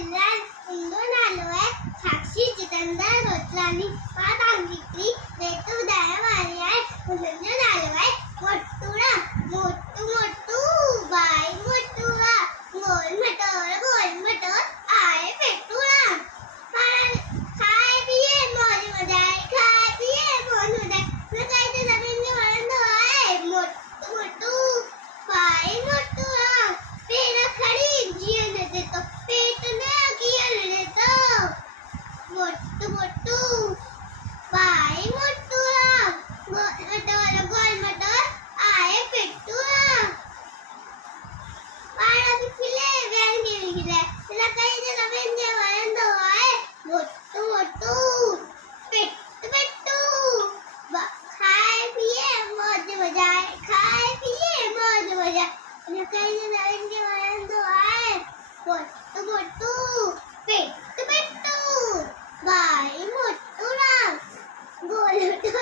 इंदून आलोय साक्षी जितेंद्र रोचलानी पाच अंगित्री रेतू दया मारी आहे उलंजन आलोय मोटुळा मोटू मोटू बाई मोटुळा गोल मटर आए पेटुळा खाए पिए मौज मजाए खाए पिए मौज मजाए मैं कहते जमीन में वरंदो आए मोटू मोटू बाई मोटुळा पेड़ खड़ी जीवन देतो पेट ने किया देतो मोटू मोटू बाई मोटुळा गोल मटर आए पेटुळा पाड़ा पिछले व्यान के निकले तेरा कहीं से जमीन के वरंदो आए मोटू मोटू पेट पेटू खाए पिए मौज मजाए खाए पिए मौज मजाए तेरा कहीं से जमीन के वरंदो आए मोटू मोटू पेट पेटू बाई मोटू ना गोल मटर